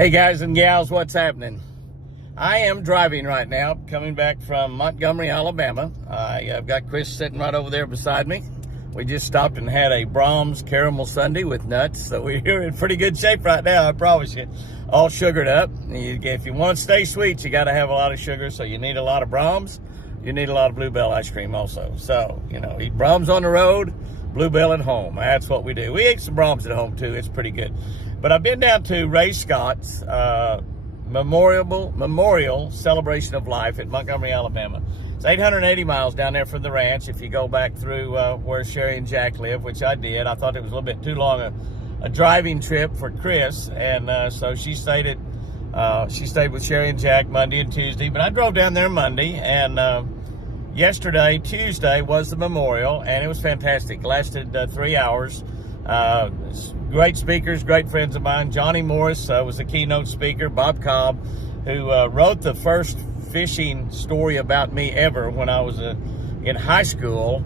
Hey guys and gals, what's happening? I am driving right now, coming back from Montgomery, Alabama. I've got Chris sitting right over there beside me. We just stopped and had a Brahms caramel sundae with nuts, so we're in pretty good shape right now, I promise you. All sugared up. If you want to stay sweet, you got to have a lot of sugar, so you need a lot of Brahms. You need a lot of Bluebell ice cream also. So, eat Brahms on the road, Bluebell at home. That's what we do. We ate some Brahms at home too. It's pretty good. But I've been down to Ray Scott's memorial celebration of life at Montgomery, Alabama. It's 880 miles down there from the ranch. If you go back through where Sherry and Jack live, which I did, I thought it was a little bit too long a driving trip for Chris, and so she stayed with Sherry and Jack Monday and Tuesday. But I drove down there Monday, and Tuesday, was the memorial, and it was fantastic. It lasted 3 hours. Great speakers, great friends of mine. Johnny Morris was the keynote speaker. Bob Cobb, who wrote the first fishing story about me ever when I was in high school,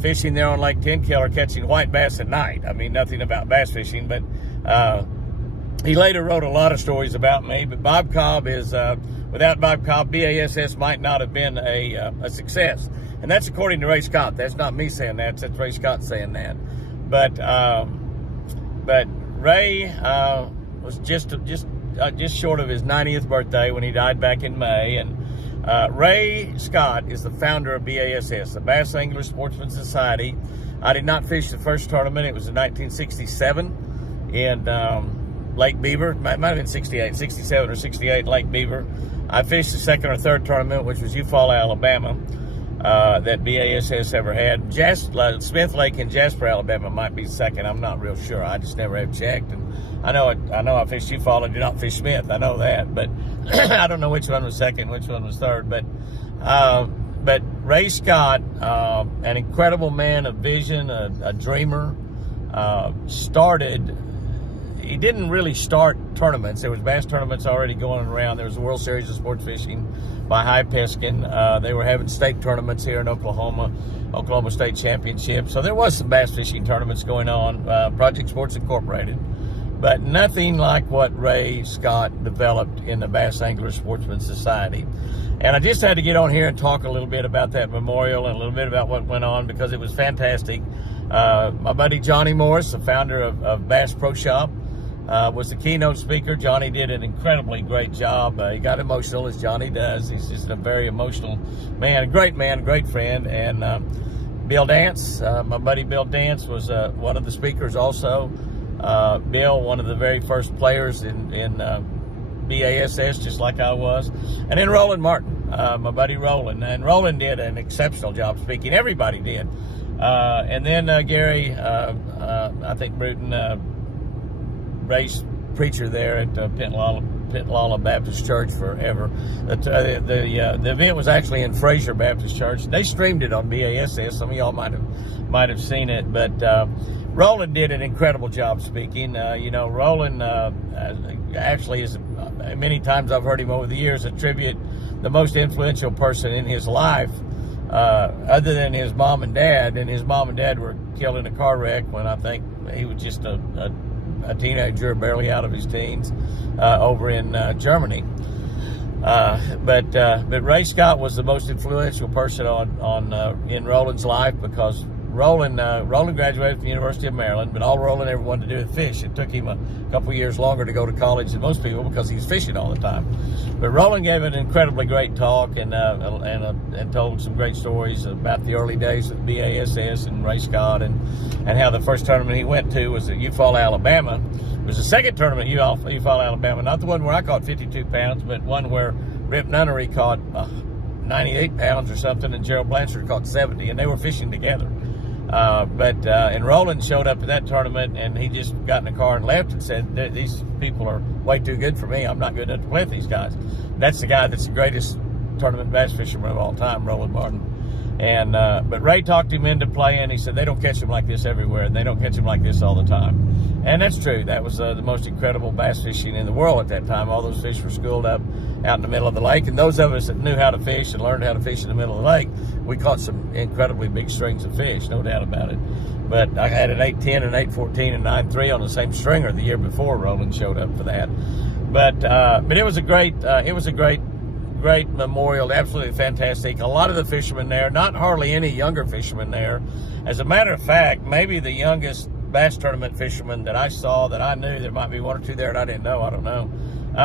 fishing there on Lake Tenkiller, catching white bass at night. I mean, nothing about bass fishing, but he later wrote a lot of stories about me. But Bob Cobb is, without Bob Cobb, BASS might not have been a success. And that's according to Ray Scott. That's not me saying that. That's Ray Scott saying that. But Ray was just short of his 90th birthday when he died back in May. And Ray Scott is the founder of BASS, the Bass Angler Sportsman Society. I did not fish the first tournament. It was in 1967 in Lake Beaver. Might have been 67 or 68, Lake Beaver. I fished the second or third tournament, which was Eufaula, Alabama. That BASS ever had. Smith Lake in Jasper, Alabama might be second. I'm not real sure. I just never have checked. And I know I fished Eufaula and did not fish Smith. I know that, but I don't know which one was second, which one was third. But Ray Scott, an incredible man of vision, a dreamer, he didn't really start tournaments. There was bass tournaments already going around. There was the World Series of Sports Fishing by High Peskin. They were having state tournaments here in Oklahoma State Championship. So there was some bass fishing tournaments going on, Project Sports Incorporated. But nothing like what Ray Scott developed in the Bass Angler Sportsman Society. And I just had to get on here and talk a little bit about that memorial and a little bit about what went on because it was fantastic. My buddy Johnny Morris, the founder of Bass Pro Shop, was the keynote speaker. Johnny did an incredibly great job. He got emotional, as Johnny does. He's just a very emotional man, a great friend. And Bill Dance, my buddy Bill Dance, was one of the speakers also. Bill, one of the very first players in BASS, just like I was. And then Roland Martin, my buddy Roland. And Roland did an exceptional job speaking. Everybody did. And then Gary, I think Bruton, race preacher there at Pentlala Baptist Church forever. The event was actually in Fraser Baptist Church. They streamed it on BASS. Some of y'all might have seen it, but Roland did an incredible job speaking. Roland actually is, many times I've heard him over the years attribute the most influential person in his life, other than his mom and dad. And his mom and dad were killed in a car wreck when I think he was just a teenager, barely out of his teens, over in Germany. But Ray Scott was the most influential person in Roland's life because Roland graduated from the University of Maryland, but all Roland ever wanted to do was fish. It took him a couple years longer to go to college than most people because he was fishing all the time. But Roland gave an incredibly great talk and told some great stories about the early days of BASS and Ray Scott and how the first tournament he went to was at Eufaula, Alabama. It was the second tournament at Eufaula, Alabama, not the one where I caught 52 pounds, but one where Rip Nunnery caught 98 pounds or something and Gerald Blanchard caught 70, and they were fishing together. And Roland showed up to that tournament, and he just got in the car and left and said, these people are way too good for me. I'm not good enough to play with these guys. That's the guy that's the greatest tournament bass fisherman of all time, Roland Martin. And but Ray talked him into playing. He said they don't catch them like this everywhere, and they don't catch them like this all the time. And that's true. That was the most incredible bass fishing in the world at that time. All those fish were schooled up out in the middle of the lake, and those of us that knew how to fish and learned how to fish in the middle of the lake, we caught some incredibly big strings of fish, no doubt about it. But I had an 8.10 and 8.14 and 9.3 on the same stringer the year before Roland showed up for that. But it was a great memorial, absolutely fantastic. A lot of the fishermen there, not hardly any younger fishermen there. As a matter of fact, maybe the youngest bass tournament fisherman that I saw, that I knew, there might be one or two there and I didn't know, I don't know,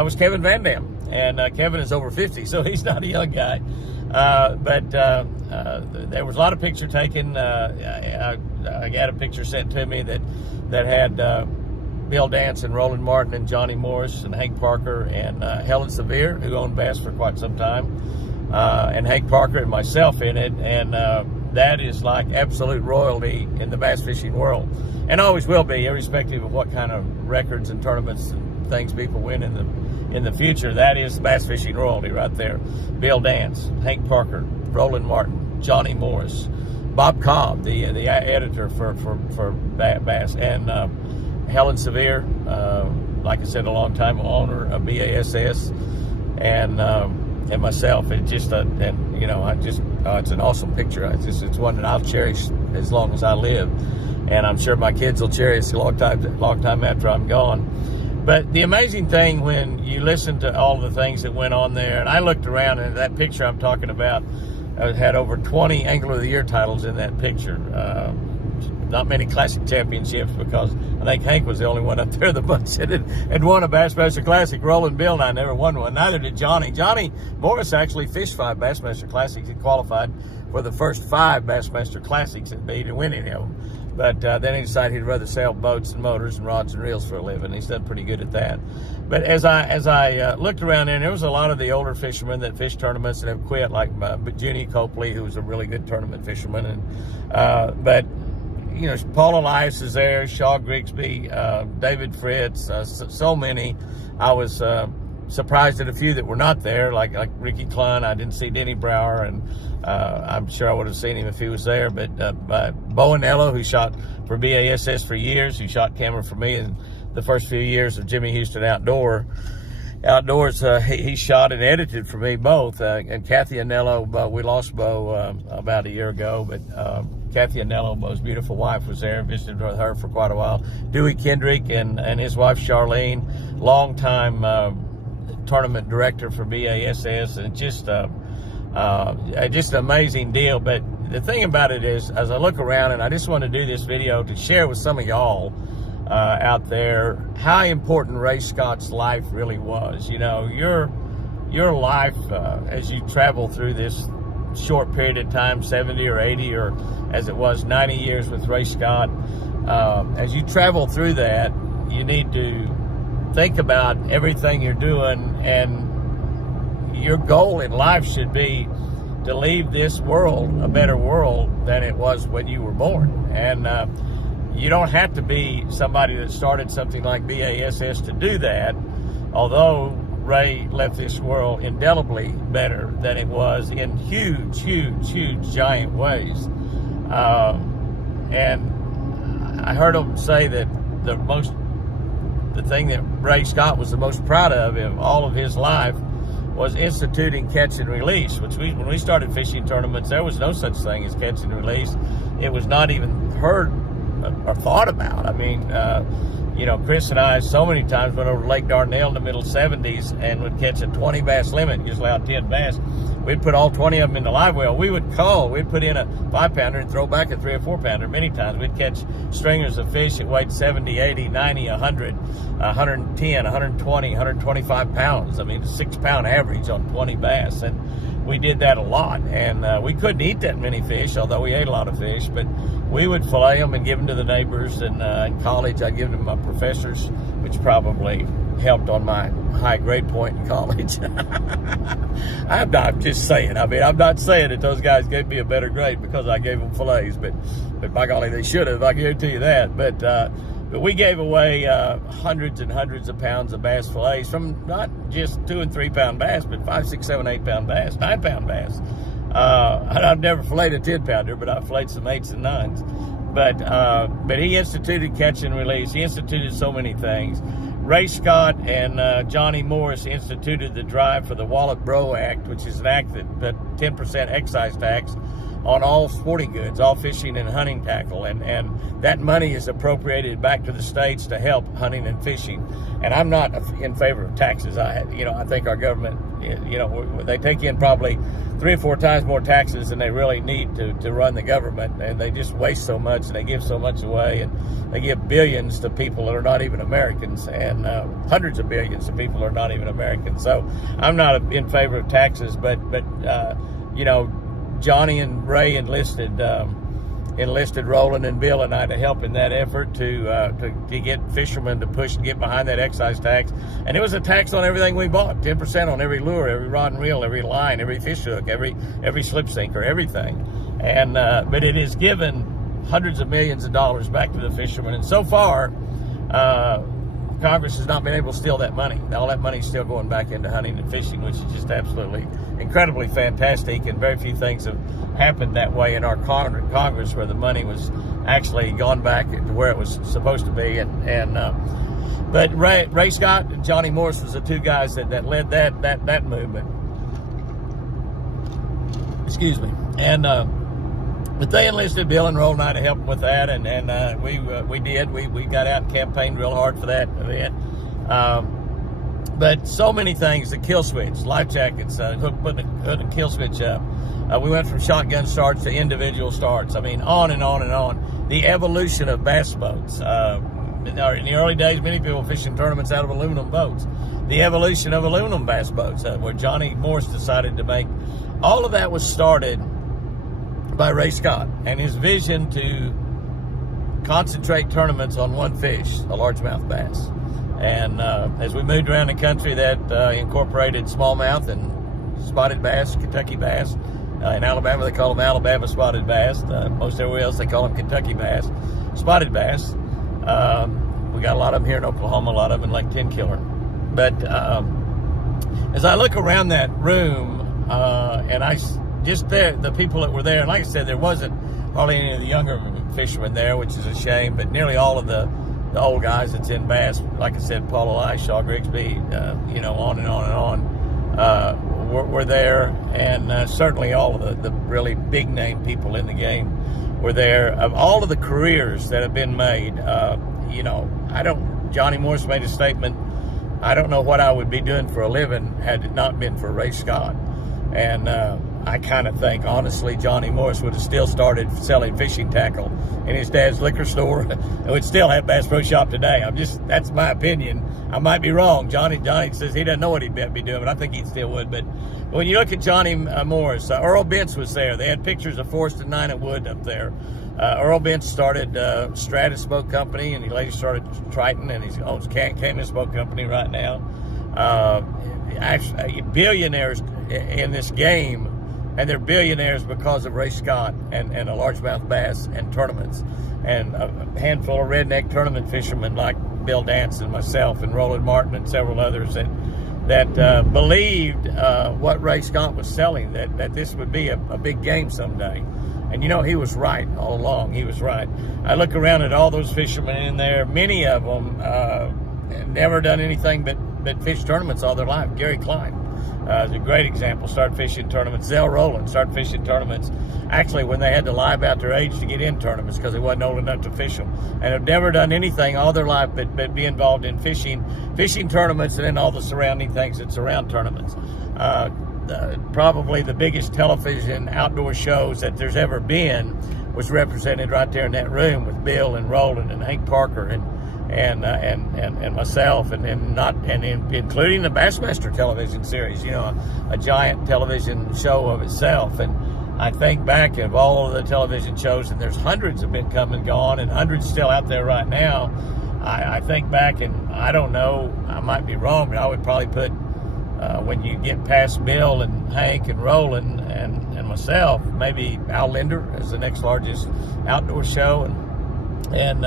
was Kevin Van Dam. And Kevin is over 50, so he's not a young guy. But there was a lot of picture taken. I got a picture sent to me that had Bill Dance and Roland Martin and Johnny Morris and Hank Parker and Helen Sevier, who owned bass for quite some time, and Hank Parker and myself in it. And that is like absolute royalty in the bass fishing world, and always will be, irrespective of what kind of records and tournaments and things people win in the future. That is bass fishing royalty right there. Bill Dance, Hank Parker, Roland Martin, Johnny Morris, Bob Cobb, the editor for Bass, and Helen Sevier, like I said, a long time owner of BASS, and myself. It just it's an awesome picture. It's one that I'll cherish as long as I live, and I'm sure my kids will cherish a long time after I'm gone. But the amazing thing, when you listen to all the things that went on there, and I looked around, and that picture I'm talking about had over 20 Angler of the Year titles in that picture. Not many Classic championships, because I think Hank was the only one up there, the bunch that had won a Bassmaster Classic. Roland, Bill, and I never won one. Neither did Johnny. Johnny Morris actually fished 5 Bassmaster Classics. He qualified for the first 5 Bassmaster Classics, but he didn't win any of them. But then he decided he'd rather sail boats and motors and rods and reels for a living. He's done pretty good at that. But as I looked around there was a lot of the older fishermen that fished tournaments and have quit, like Junie Copley, who was a really good tournament fisherman. And but you know, Paul Elias is there, Shaw Grigsby, David Fritz, so many. I was surprised at a few that were not there, like Ricky Clunn. I didn't see Denny Brower, and I'm sure I would have seen him if he was there. But Bo Anello, who shot for BASS for years, who shot camera for me in the first few years of Jimmy Houston Outdoors, he shot and edited for me both. And Kathy Anello, we lost Bo about a year ago, but Kathy Anello, Bo's beautiful wife, was there, visited with her for quite a while. Dewey Kendrick and his wife Charlene, longtime tournament director for BASS, and just an amazing deal. But the thing about it is, as I look around, and I just want to do this video to share with some of y'all out there how important Ray Scott's life really was. You know, your life as you travel through this short period of time, 70 or 80, or as it was 90 years with Ray Scott, as you travel through that, you need to think about everything you're doing, and your goal in life should be to leave this world a better world than it was when you were born. And you don't have to be somebody that started something like BASS to do that, although Ray left this world indelibly better than it was in huge, giant ways. And I heard him say that the thing that Ray Scott was the most proud of in all of his life was instituting catch and release, which when we started fishing tournaments, there was no such thing as catch and release. It was not even heard or thought about. I mean, you know, Chris and I so many times went over to Lake Dardanelle in the middle 70s and would catch a 20 bass limit, usually out 10 bass. We'd put all 20 of them in the live well. We would we'd put in a 5-pounder and throw back a 3 or 4-pounder. Many times we'd catch stringers of fish that weighed 70, 80, 90, 100, 110, 120, 125 pounds. I mean, a 6-pound average on 20 bass. And we did that a lot. And we couldn't eat that many fish, although we ate a lot of fish. But we would fillet them and give them to the neighbors. And in college, I'd give them to my professors, which probably helped on my high grade point in college. I'm just saying. I mean, I'm not saying that those guys gave me a better grade because I gave them fillets, but by golly, they should have. I guarantee you that. But we gave away hundreds and hundreds of pounds of bass fillets from not just 2 and 3 pound bass, but 5, 6, 7, 8 pound bass, 9 pound bass. I've never filleted a 10 pounder, but I filleted some 8s and 9s. But he instituted catch and release. He instituted so many things. Ray Scott and Johnny Morris instituted the drive for the Wallet Bro Act, which is an act that 10% excise tax on all sporting goods, all fishing and hunting tackle, and that money is appropriated back to the states to help hunting and fishing. And I'm not in favor of taxes. I think our government, they take in probably 3 or 4 times more taxes than they really need to run the government, and they just waste so much, and they give so much away, and they give billions to people that are not even Americans, and hundreds of billions to people that are not even Americans. So I'm not in favor of taxes, but Johnny and Ray enlisted Roland and Bill and I to help in that effort to get fishermen to push and get behind that excise tax. And it was a tax on everything we bought, 10% on every lure, every rod and reel, every line, every fish hook, every slip sinker, everything. And but it has given hundreds of millions of dollars back to the fishermen. And so far, Congress has not been able to steal that money. All that money is still going back into hunting and fishing, which is just absolutely incredibly fantastic. And very few things have happened that way in our Congress, where the money was actually gone back to where it was supposed to be. But Ray Scott and Johnny Morris was the 2 guys that led that movement. Excuse me. And but they enlisted Bill and Roland and I to help them with that, and we did. We got out and campaigned real hard for that event. But so many things, the kill switch, life jackets, putting a kill switch up. We went from shotgun starts to individual starts. I mean, on and on and on. The evolution of bass boats. In the early days, many people fishing tournaments out of aluminum boats. The evolution of aluminum bass boats, where Johnny Morris decided to make. All of that was started by Ray Scott and his vision to concentrate tournaments on one fish, a largemouth bass. And as we moved around the country, that incorporated smallmouth and spotted bass, Kentucky bass. In Alabama, they call them Alabama spotted bass. Most everywhere else, they call them Kentucky bass, spotted bass. We got a lot of them here in Oklahoma, a lot of them in Lake Tenkiller. But as I look around that room, and the people that were there, and like I said, there wasn't hardly any of the younger fishermen there, which is a shame, but nearly all of the old guys that's in bass, like I said, Paul Elias, Shaw Grigsby, on and on and on, were there, and certainly all of the really big name people in the game were there. Of all of the careers that have been made, Johnny Morris made a statement, I don't know what I would be doing for a living had it not been for Ray Scott. And I kind of think, honestly, Johnny Morris would have still started selling fishing tackle in his dad's liquor store and would still have Bass Pro Shop today. That's my opinion. I might be wrong. Johnny says he doesn't know what he'd be doing, but I think he still would. But when you look at Johnny Morris, Earl Bentz was there. They had pictures of Forrest and Nina Wood up there. Earl Bentz started Stratus Smoke Company, and he later started Triton, and he owns Cayman Smoke Company right now. Actually, billionaires in this game, and they're billionaires because of Ray Scott and a largemouth bass and tournaments, and a handful of redneck tournament fishermen like Bill Dance and myself and Roland Martin and several others that believed what Ray Scott was selling, that this would be a big game someday. And he was right all along. He was right. I look around at all those fishermen in there. Many of them have never done anything but fish tournaments all their life. Gary Klein is a great example. Started fishing tournaments. Zell Roland started fishing tournaments actually when they had to lie about their age to get in tournaments because they wasn't old enough to fish them, and have never done anything all their life but be involved in fishing tournaments and then all the surrounding things that surround tournaments. Probably the biggest television outdoor shows that there's ever been was represented right there in that room with Bill and Roland and Hank Parker and myself, and including the Bassmaster television series, a giant television show of itself. And I think back of all of the television shows, and there's hundreds have been come and gone, and hundreds still out there right now. I think back, and I don't know, I might be wrong, but I would probably put when you get past Bill and Hank and Roland and myself, maybe Al Linder as the next largest outdoor show, and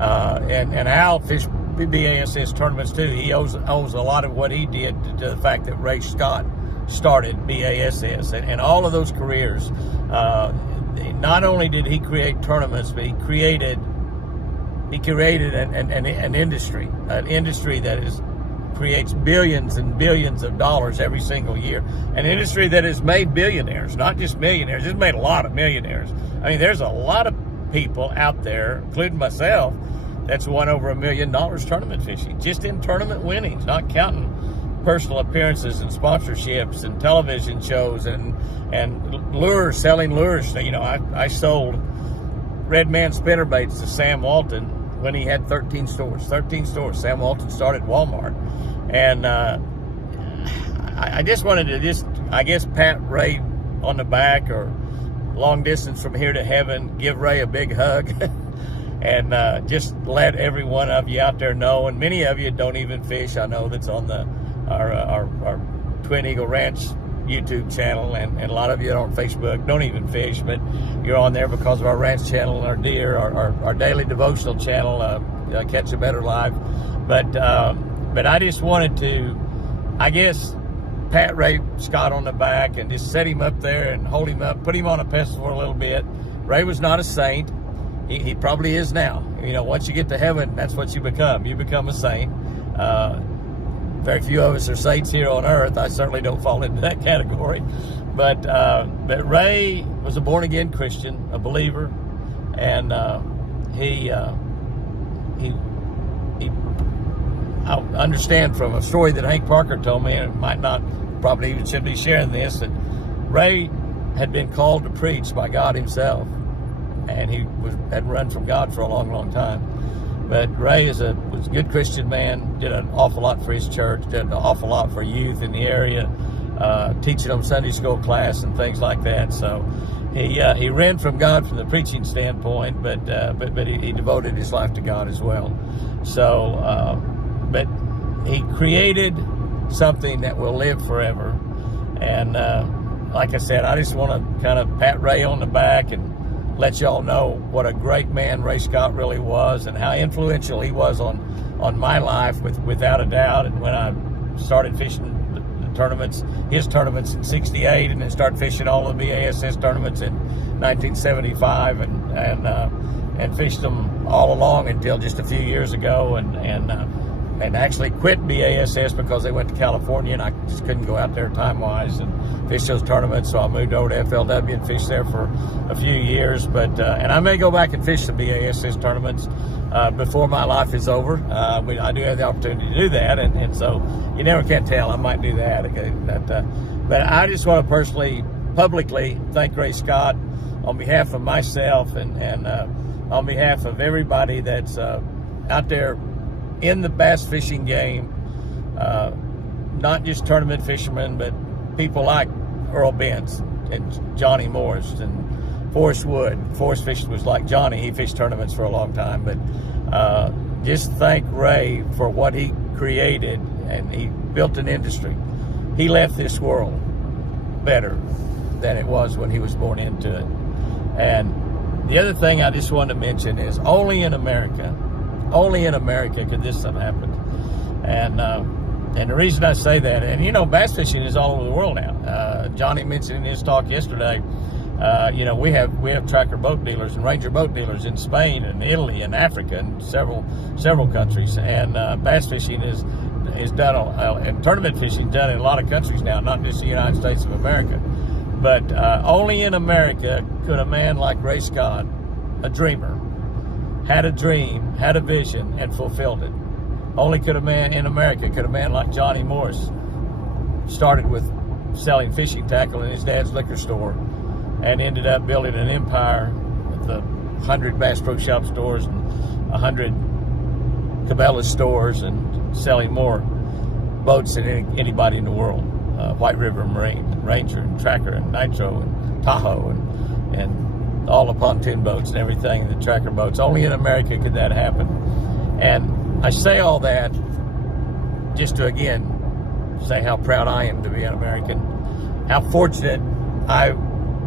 Al fished BASS tournaments too. He owes a lot of what he did to the fact that Ray Scott started BASS, and all of those careers. Not only did he create tournaments, but he created an industry that is creates billions and billions of dollars every single year. An industry that has made billionaires, not just millionaires. It's made a lot of millionaires. I mean, there's a lot of people out there, including myself, that's won over $1 million tournament fishing, just in tournament winnings, not counting personal appearances and sponsorships and television shows and lures, selling lures. You know, I sold Red Man spinnerbaits to Sam Walton when he had 13 stores. 13 stores. Sam Walton started Walmart. And I just wanted to I guess, pat Ray on the back, or long distance from here to heaven, give Ray a big hug. And just let every one of you out there know, and many of you don't even fish. I know that's on our Twin Eagle Ranch YouTube channel, and a lot of you on Facebook don't even fish, but you're on there because of our ranch channel, our deer, our daily devotional channel, Catch a Better Life. But I just wanted to, I guess, pat Ray Scott on the back and just set him up there and hold him up, put him on a pedestal for a little bit. Ray was not a saint. He probably is now. You know, once you get to heaven, that's what you become. You become a saint. Very few of us are saints here on earth. I certainly don't fall into that category. But Ray was a born-again Christian, a believer, and I understand from a story that Hank Parker told me, and it might not, probably even should be sharing this, that Ray had been called to preach by God himself, and he had run from God for a long, long time. But Ray was a good Christian man, did an awful lot for his church, did an awful lot for youth in the area, teaching them Sunday school class and things like that. So he ran from God from the preaching standpoint, but he devoted his life to God as well. So, but he created something that will live forever. And like I said, I just want to kind of pat Ray on the back and let y'all know what a great man Ray Scott really was, and how influential he was on my life, without a doubt. And when I started fishing the tournaments, his tournaments in '68, and then started fishing all of the BASS tournaments in 1975, and fished them all along until just a few years ago, and actually quit BASS because they went to California, and I just couldn't go out there time-wise and fish those tournaments. So I moved over to FLW and fished there for a few years. But and I may go back and fish the BASS tournaments before my life is over. I do have the opportunity to do that, and so you never can tell. I might do that. Okay? But I just want to personally, publicly thank Ray Scott on behalf of myself and on behalf of everybody that's out there in the bass fishing game, not just tournament fishermen, but people like Earl Bentz and Johnny Morris and Forrest Wood. Forrest fishing was like Johnny. He fished tournaments for a long time. But just thank Ray for what he created, and he built an industry. He left this world better than it was when he was born into it. And the other thing I just wanted to mention is only in America could this have happened. And the reason I say that, and you know, bass fishing is all over the world now. Johnny mentioned in his talk yesterday, you know, we have tracker boat dealers and Ranger boat dealers in Spain and Italy and Africa and several countries. And bass fishing is done, and tournament fishing done in a lot of countries now, not just the United States of America. But only in America could a man like Ray Scott, a dreamer, had a dream, had a vision, and fulfilled it. Only could a man in America, could a man like Johnny Morris, started with selling fishing tackle in his dad's liquor store and ended up building an empire with 100 Bass Pro Shop stores and 100 Cabela's stores, and selling more boats than anybody in the world. White River Marine, and Ranger, and Tracker, and Nitro, and Tahoe, and all the pontoon boats and everything, the tracker boats. Only in America could that happen. And I say all that just to, again, say how proud I am to be an American, how fortunate I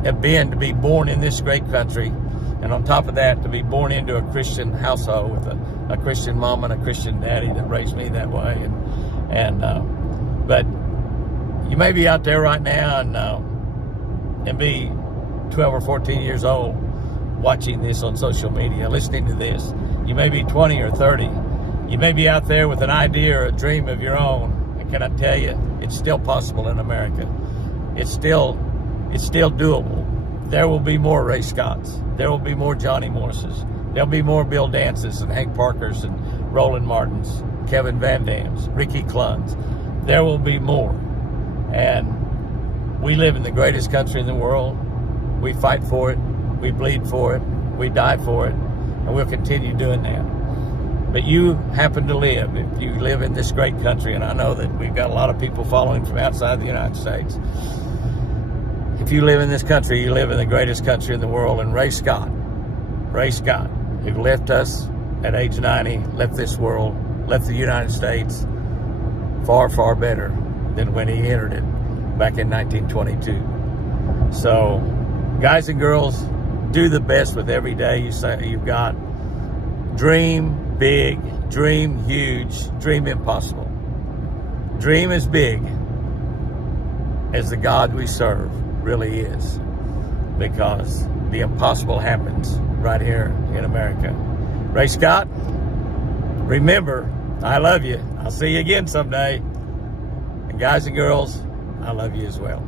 have been to be born in this great country, and on top of that, to be born into a Christian household with a Christian mom and a Christian daddy that raised me that way. But you may be out there right now and be 12 or 14 years old watching this on social media, listening to this. You may be 20 or 30. You may be out there with an idea or a dream of your own, and can I tell you, it's still possible in America. It's still doable. There will be more Ray Scotts. There will be more Johnny Morses. There'll be more Bill Dances and Hank Parkers and Roland Martins, Kevin Van Dams, Ricky Cluns. There will be more. And we live in the greatest country in the world. We fight for it. We bleed for it. We die for it. And we'll continue doing that. But you happen to live, if you live in this great country, and I know that we've got a lot of people following from outside the United States. If you live in this country, you live in the greatest country in the world. And Ray Scott, who left us at age 90, left this world, left the United States far, far better than when he entered it back in 1922. So, guys and girls, do the best with every day you've got. Dream big, dream huge, dream impossible. Dream as big as the God we serve really is, because the impossible happens right here in America. Ray Scott, remember, I love you. I'll see you again someday. And guys and girls, I love you as well.